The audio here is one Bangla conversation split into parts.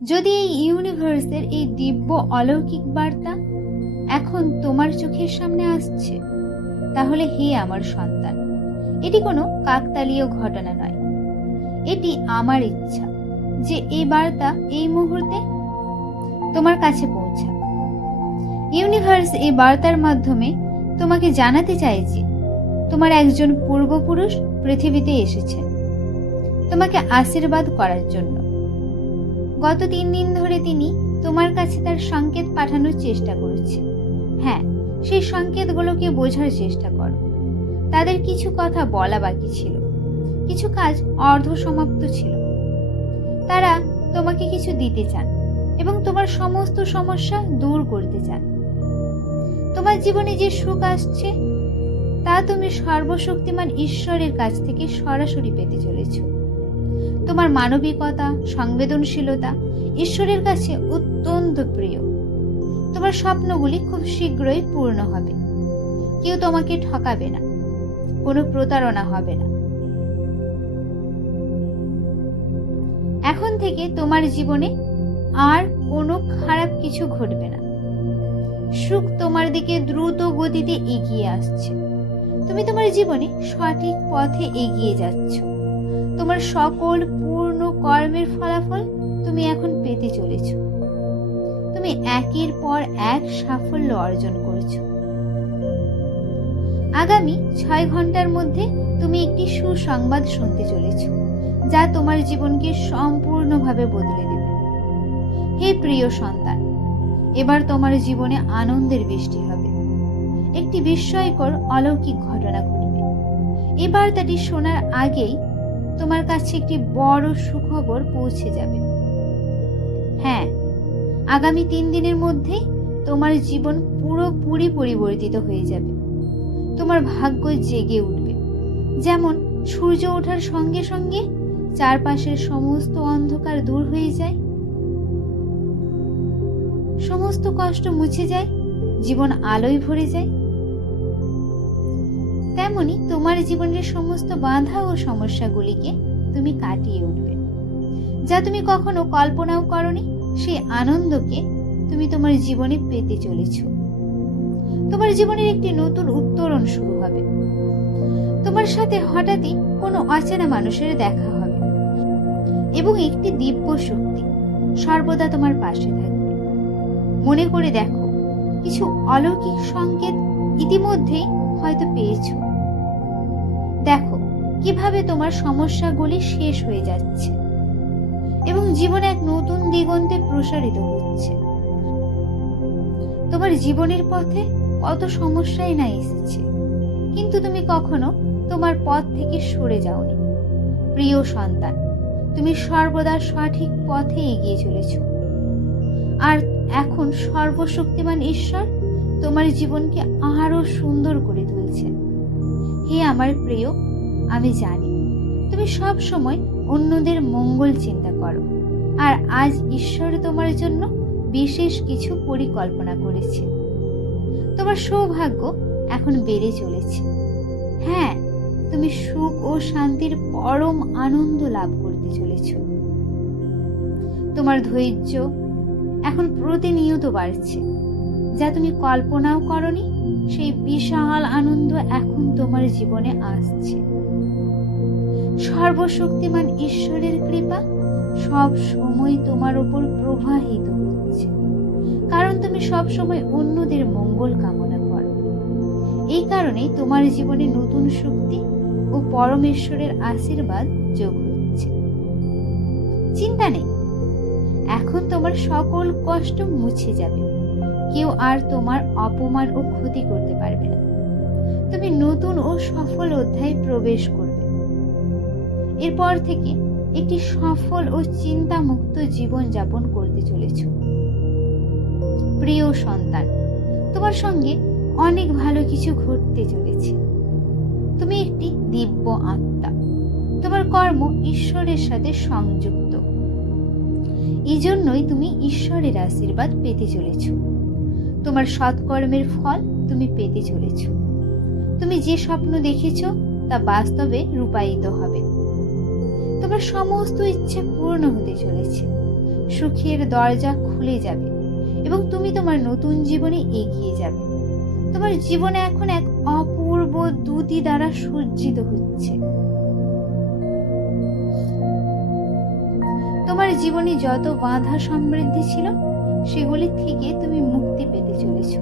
যদি এই ইউনিভার্সের এই দিব্য অলৌকিক বার্তা এখন তোমার চোখের সামনে আসছে, তাহলে হে আমার সন্তান, এটি কোনো কাকতালীয় ঘটনা নয়। এটি আমার ইচ্ছা যে এই বার্তা এই মুহূর্তে তোমার কাছে পৌঁছা। ইউনিভার্স এই বার্তার মাধ্যমে তোমাকে জানাতে চায় যে তোমার একজন পূর্বপুরুষ পৃথিবীতে এসেছেন তোমাকে আশীর্বাদ করার জন্য। গত 3 দিন ধরে তিনি তোমার কাছে তার সংকেত পাঠানোর চেষ্টা করেছে। হ্যাঁ, সেই সংকেতগুলোকে বোঝার চেষ্টা করো। তাদের কিছু কথা বলা বাকি ছিল, কিছু কাজ অর্ধ সমাপ্ত ছিল। তারা তোমাকে কিছু দিতে চান এবং তোমার সমস্ত সমস্যা দূর করতে চান। তোমার জীবনে যে সুখ আসছে তা তুমি সর্বশক্তিমান ঈশ্বরের কাছ থেকে সরাসরি পেতে চলেছ। তোমার মানবিকতা, সংবেদনশীলতা ঈশ্বরের কাছে অত্যন্ত প্রিয়। তোমার স্বপ্নগুলি খুব শীঘ্রই পূর্ণ হবে। কেউ তোমাকে ঠকাবে না, কোনো প্রতারণা হবে না। এখন থেকে তোমার জীবনে আর কোনো খারাপ কিছু ঘটবে না। সুখ তোমার দিকে দ্রুত গতিতে এগিয়ে আসছে। তুমি তোমার জীবনে সঠিক পথে এগিয়ে যাচ্ছ। তোমার সকল পূর্ণ কর্মের ফলাফল তুমি এখন পেতে চলেছ। তুমি একের পর এক সাফল্য অর্জন করেছো। আগামী 6 ঘন্টার মধ্যে তুমি একটি সুসংবাদ শুনতে চলেছ, যা তোমার জীবনকে সম্পূর্ণভাবে বদলে দেবে। হে প্রিয় সন্তান, এবার তোমার জীবনে আনন্দের বৃষ্টি হবে। একটি বিস্ময়কর অলৌকিক ঘটনা ঘটবে। এই বার্তাটি শোনার আগেই তোমার কাছে একটি বড় সুখবর পৌঁছে যাবে। হ্যাঁ, আগামী 3 দিনের মধ্যেই তোমার জীবন পুরোপুরি পরিবর্তিত হয়ে যাবে। তোমার ভাগ্য জেগে উঠবে। যেমন সূর্য ওঠার সঙ্গে সঙ্গে চারপাশের সমস্ত অন্ধকার দূর হয়ে যায়, সমস্ত কষ্ট মুছে যায়, জীবন আলোয় ভরে যায়, তেমনি তোমার জীবনের সমস্ত বাধা ও সমস্যাগুলিকে তুমি কাটিয়ে উঠবে। যা তুমি কখনো কল্পনাও করনি, সেই আনন্দকে তুমি তোমার জীবনে পেতে চলেছ। তোমার জীবনের একটি নতুন উত্তরণ শুরু হবে। তোমার সাথে হঠাৎই কোনো অচেনা মানুষের দেখা হবে এবং একটি দিব্য শক্তি সর্বদা তোমার পাশে থাকবে। মনে করে দেখো, কিছু অলৌকিক সংকেত ইতিমধ্যেই হয়তো পেয়েছ। দেখো কিভাবে তোমার সমস্যাগুলি শেষ হয়ে যাচ্ছে এবং জীবন এক নতুন দিগন্তে প্রসারিত হচ্ছে। তোমার জীবনের পথে কত সমস্যাই না এসেছে, কিন্তু তুমি কখনো তোমার পথ থেকে সরে যাওনি। প্রিয় সন্তান, তুমি সর্বদা সঠিক পথে এগিয়ে চলেছ। আর এখন সর্বশক্তিমান ঈশ্বর তোমার জীবনকে আরো সুন্দর করে তুলছে। হে আমার প্রিয়, আমি জানি তুমি সব সময় অন্যদের মঙ্গল চিন্তা করো, আর আজ ঈশ্বর তোমার জন্য বিশেষ কিছু পরিকল্পনা করেছে। তোমার সৌভাগ্য এখন বেড়ে চলেছে। হ্যাঁ, তুমি সুখ ও শান্তির পরম আনন্দ লাভ করতে চলেছ। তোমার ধৈর্য এখন প্রতিনিয়ত বাড়ছে। যা তুমি কল্পনাও করনি, সেই বিশাল আনন্দ এখন তোমার জীবনে আসছে। সর্বশক্তিমান ঈশ্বরের কৃপা সব সময় তোমার উপর প্রবাহিত হচ্ছে, কারণ তুমি সব সময় অন্যদের মঙ্গল কামনা করো। এই কারণে তোমার জীবনে নতুন শক্তি ও পরমেশ্বরের আশীর্বাদ যোগ হচ্ছে। চিন্তা নেই, এখন তোমার সকল কষ্ট মুছে যাবে। কেউ আর তোমার অপমান ও ক্ষতি করতে পারবে না। তুমি নতুন ও সফল অধ্যায়ে প্রবেশ করবে। এরপর থেকে একটি সফল ও চিন্তামুক্ত জীবন যাপন করতে চলেছ। প্রিয় সন্তান, তোমার সঙ্গে অনেক ভালো কিছু ঘটতে চলেছে। তুমি একটি দিব্য আত্মা। তোমার কর্ম ঈশ্বরের সাথে সংযুক্ত। এই জন্যই তুমি ঈশ্বরের আশীর্বাদ পেতে চলেছ। তোমার সৎকর্মের ফল তুমি পেতে চলেছ। তুমি যে স্বপ্ন দেখেছ তা বাস্তবে রূপায়িত হবে। তোমার সমস্ত ইচ্ছে পূর্ণ হতে চলেছে। সুখের দরজা খুলে যাবে এবং তুমি তোমার নতুন জীবনে এগিয়ে যাবে। তোমার জীবনে এখন এক অপূর্ব দ্যুতি দ্বারা সজ্জিত হচ্ছে। তোমার জীবনে যত বাধা সমৃদ্ধি ছিল সেগুলি থেকে তুমি মুক্তি পেতে চলেছ।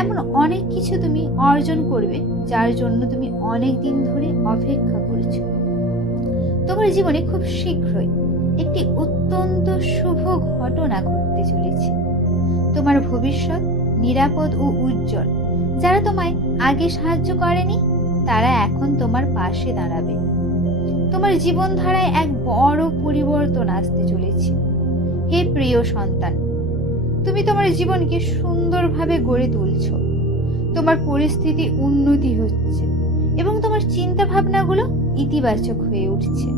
এমন অনেক কিছু তুমি অর্জন করবে যার জন্য তুমি অনেক দিন ধরে অপেক্ষা করেছো। তোমার জীবনে খুব শীঘ্রই একটি অত্যন্ত শুভ ঘটনা ঘটতে চলেছে। তোমার ভবিষ্যৎ নিরাপদ ও উজ্জ্বল। যারা তোমায় আগে সাহায্য করেনি তারা এখন তোমার পাশে দাঁড়াবে। তোমার জীবনধারায় এক বড় পরিবর্তন আসতে চলেছে। হে প্রিয় সন্তান, তুমি তোমার জীবনকে সুন্দরভাবে গড়ে তুলছো। তোমার পরিস্থিতি উন্নতি হচ্ছে এবং তোমার চিন্তা ভাবনাগুলো ইতিবাচক হয়ে উঠছে।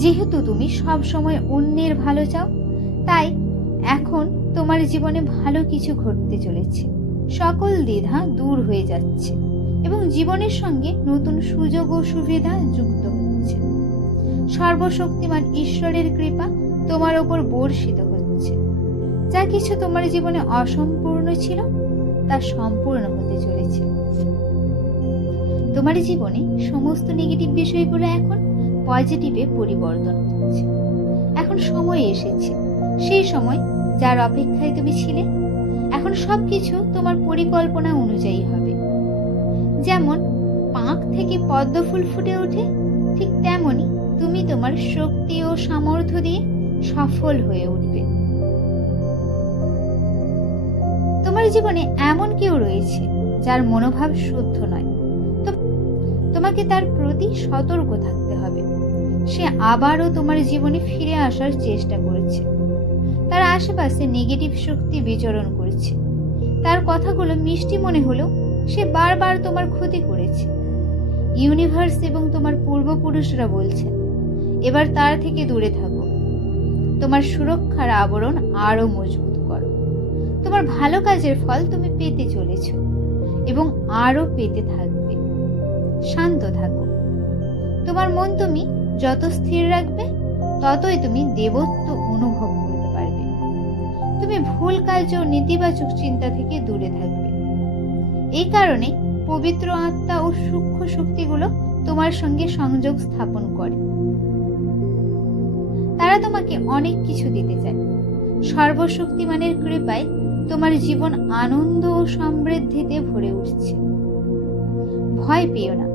যেহেতু তুমি সব সময় অন্যের ভালো চাও, তাই এখন তোমার জীবনে ভালো কিছু ঘটতে চলেছে। সকল দ্বিধা দূর হয়ে যাচ্ছে এবং জীবনের সঙ্গে নতুন সুযোগ ও সুবিধা যুক্ত হচ্ছে। সর্বশক্তিমান ঈশ্বরের কৃপা তোমার ওপর বর্ষিত হচ্ছে। যা কিছু তোমার জীবনে অসম্পূর্ণ ছিল তা সম্পূর্ণ হতে চলেছে। তোমার জীবনে সমস্ত নেগেটিভ বিষয়গুলো এখন পজিটিভে পরিবর্তন হচ্ছে। এখন সময় এসেছে, সেই সময় যার অপেক্ষায় তুমি ছিলে। এখন সবকিছু তোমার পরিকল্পনা অনুযায়ী হবে। যেমন পাঁক থেকে পদ্ম ফুল ফুটে ওঠে, ঠিক তেমনি তুমি তোমার শক্তি ও সামর্থ্য দিয়ে সফল হয়ে উঠবে। তোমার জীবনে এমন কেউ রয়েছে যার মনোভাব শুদ্ধ নয়, তো তোমাকে তার প্রতি সতর্ক থাকতে হবে। সে আবারও তোমার জীবনে ফিরে আসার চেষ্টা করেছে। তার আশেপাশে নেগেটিভ শক্তি বিচরণ করেছে। তার কথাগুলো মিষ্টি মনে হলেও সে বারবার তোমার ক্ষতি করেছে। ইউনিভার্স এবং তোমার পূর্বপুরুষরা বলছেন, এবার তার থেকে দূরে থাকো। তোমার সুরক্ষার আবরণ আরো মজবুত করো। তোমার ভালো কাজের ফল তুমি পেতে চলেছ এবং আরো পেতে থাকবে। শান্ত থাকো। তোমার মন তুমি যত স্থির রাখবে ততই তুমি দেবত্ব অনুভব করতে পারবে। তুমি ভুল কাজ ও নেতিবাচক চিন্তা থেকে দূরে থাকবে। এই কারণে পবিত্র আত্মা ও সূক্ষ্ম শক্তিগুলো তোমার সঙ্গে সংযোগ স্থাপন করে। তারা তোমাকে অনেক কিছু দিতে চায়। সর্বশক্তিমানের কৃপায় তোমার জীবন আনন্দ ও সমৃদ্ধিতে ভরে উঠছে। ভয় পেও না,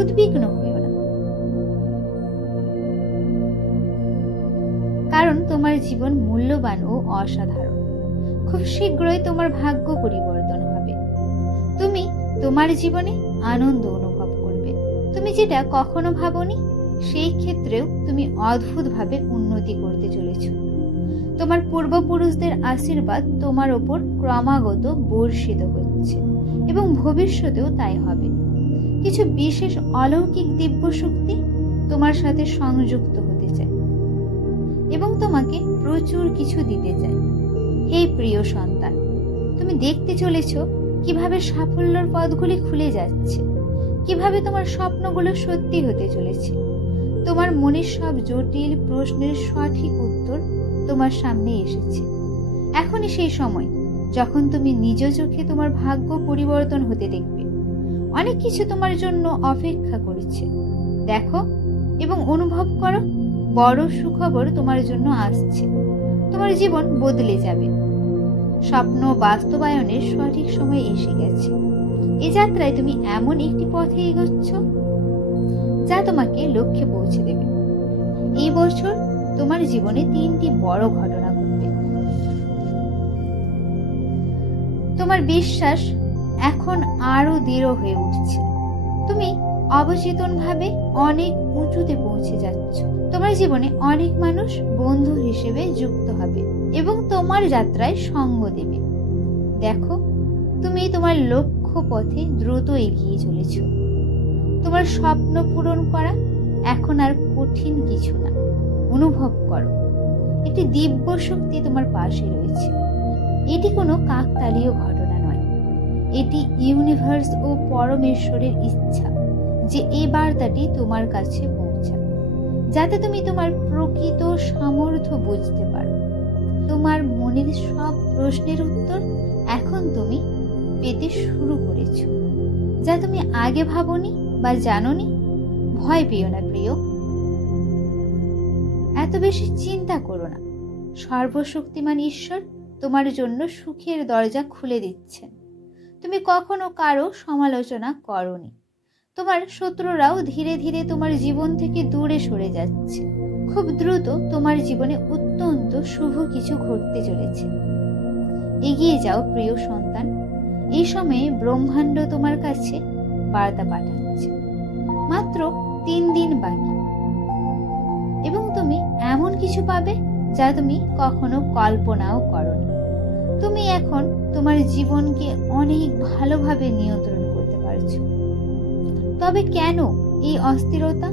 উদ্বিগ্ন হইও না, কারণ তোমার জীবন মূল্যবান ও অসাধারণ। খুব শীঘ্রই তোমার ভাগ্য পরিবর্তন হবে। তুমি তোমার জীবনে আনন্দ অনুভব করবে। তুমি যেটা কখনো ভাবনি সেই ক্ষেত্রেও তুমি অদ্ভুতভাবে উন্নতি করতে চলেছ। তোমার পূর্বপুরুষদের আশীর্বাদ তোমার ওপর ক্রমাগত বর্ষিত হচ্ছে এবং ভবিষ্যতেও তাই হবে। কিছু বিশেষ অলৌকিক দিব্য শক্তি তোমার সাথে সংযুক্ত হতে চায় এবং তোমাকে প্রচুর কিছু দিতে চায়। হে প্রিয় সন্তান, তুমি দেখতে চলেছ কিভাবে সাফল্যের পথগুলি খুলে যাচ্ছে, কিভাবে তোমার স্বপ্নগুলো সত্যি হতে চলেছে। তোমার মনের সব জটিল প্রশ্নের সঠিক উত্তর তোমার সামনে এসেছে। এখনই সেই সময় যখন তুমি নিজ চোখে তোমার ভাগ্য পরিবর্তন হতে দেখবে। অনেক কিছু তোমার জন্য অপেক্ষা করেছে। দেখো এবং অনুভব করো, বড় সুখবর তোমার জন্য আসছে। তোমার জীবন বদলে যাবে। স্বপ্ন বাস্তবায়নের সঠিক সময় এসে গেছে। এই যাত্রায় তুমি এমন একটি পথে এগোচ্ছ যা তোমাকে লক্ষ্যে পৌঁছে দেবে। এই বছর তোমার জীবনে 3টি বড় ঘটনা ঘটবে। তোমার বিশ্বাস এখন আরো দৃঢ় হয়ে উঠছে। তুমি অবচেতনভাবে অনেক উঁচুতে পৌঁছে যাচ্ছ। তোমার জীবনে অনেক মানুষ বন্ধু হিসেবে যুক্ত হবে এবং তোমার যাত্রায় সঙ্গ দেবে। দেখো, তুমি তোমার লক্ষ্য পথে দ্রুত এগিয়ে চলেছ। তোমার স্বপ্ন পূরণ করা এখন আর কঠিন কিছু না। অনুভব করো, একটি দিব্য শক্তি তোমার পাশে রয়েছে। এটি কোনো কাকতালীয় ঘটনা নয়, এটি ইউনিভার্স ও পরমেশ্বরের ইচ্ছা যে এই বার্তাটি তোমার কাছে পৌঁছায়। যাতে তুমি তোমার প্রকৃত সামর্থ্য বুঝতে পারো। তোমার মনের সব প্রশ্নের উত্তর এখন তুমি পেতে শুরু করেছো, যা তুমি আগে ভাবনি বা জানোনি। ভয় পেও না প্রিয়, এত বেশি চিন্তা করো না। সর্বশক্তিমান ঈশ্বর তোমার জন্য সুখের দরজা খুলে দিচ্ছেন। তুমি কখনো কারো সমালোচনা করনি। তোমার শত্রুরাও ধীরে ধীরে তোমার জীবন থেকে দূরে সরে যাচ্ছে। খুব দ্রুত তোমার জীবনে অত্যন্ত শুভ কিছু ঘটতে চলেছে। এগিয়ে যাও প্রিয় সন্তান, এই সময়ে ব্রহ্মাণ্ড তোমার কাছে বার্তা পাঠাচ্ছে। মাত্র 3 দিন বাকি এবং তুমি এমন কিছু পাবে যা তুমি কখনো কল্পনাও করনি। তুমি এখন তোমার জীবনকে অনেক ভালোভাবে নিয়ন্ত্রণ করতে পারছো। তবে কেন এই অস্থিরতা?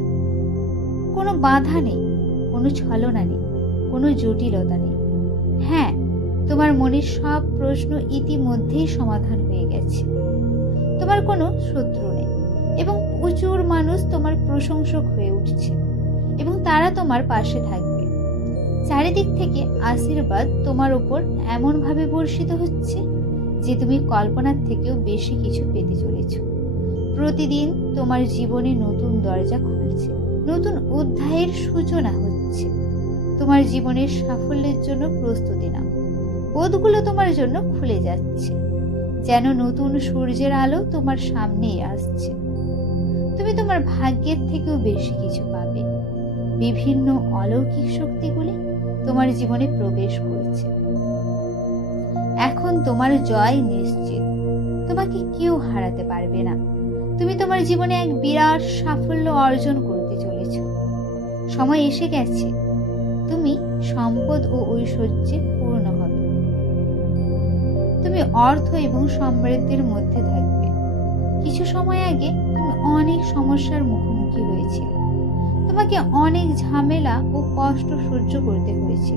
কোনো বাধা নেই, কোনো ছলনা নেই, কোনো জটিলতা নেই। হ্যাঁ, তোমার মনের সব প্রশ্ন ইতিমধ্যেই সমাধান হয়ে গেছে। তোমার কোনো শত্রু নেই এবং প্রচুর মানুষ তোমার প্রশংসক হয়ে উঠছে এবং তারা তোমার পাশে থাকবে। চারিদিক থেকে আশীর্বাদ তোমার উপর এমনভাবে বর্ষিত হচ্ছে যে তুমি কল্পনার থেকেও বেশি কিছু পেতে চলেছ। প্রতিদিন তোমার জীবনে নতুন দরজা খুলছে, নতুন অধ্যায়ের সূচনা হচ্ছে। তোমার জীবনের সাফল্যের জন্য প্রস্তুতি নাও। পথগুলো তোমার জন্য খুলে যাচ্ছে, যেন নতুন সূর্যের আলো তোমার সামনেই আসছে। তুমি তোমার ভাগ্যের থেকেও বেশি কিছু পাবে। বিভিন্ন অলৌকিক শক্তিগুলি তোমার জীবনে প্রবেশ করছে। এখন তোমার জয় নিশ্চিত, তোমাকে কেউ হারাতে পারবে না। তুমি তোমার জীবনে এক বিরাট সাফল্য অর্জন করতে চলেছ। সময় এসে গেছে, তুমি সম্পদ ও ঐশ্বর্যে পূর্ণ হবে। তুমি অর্থ এবং সমৃদ্ধির মধ্যে থাকবে। কিছু সময় আগে তুমি অনেক সমস্যার মুখোমুখি হয়েছিলে। তোমাকে অনেক ঝামেলা ও কষ্ট সহ্য করতে হয়েছে।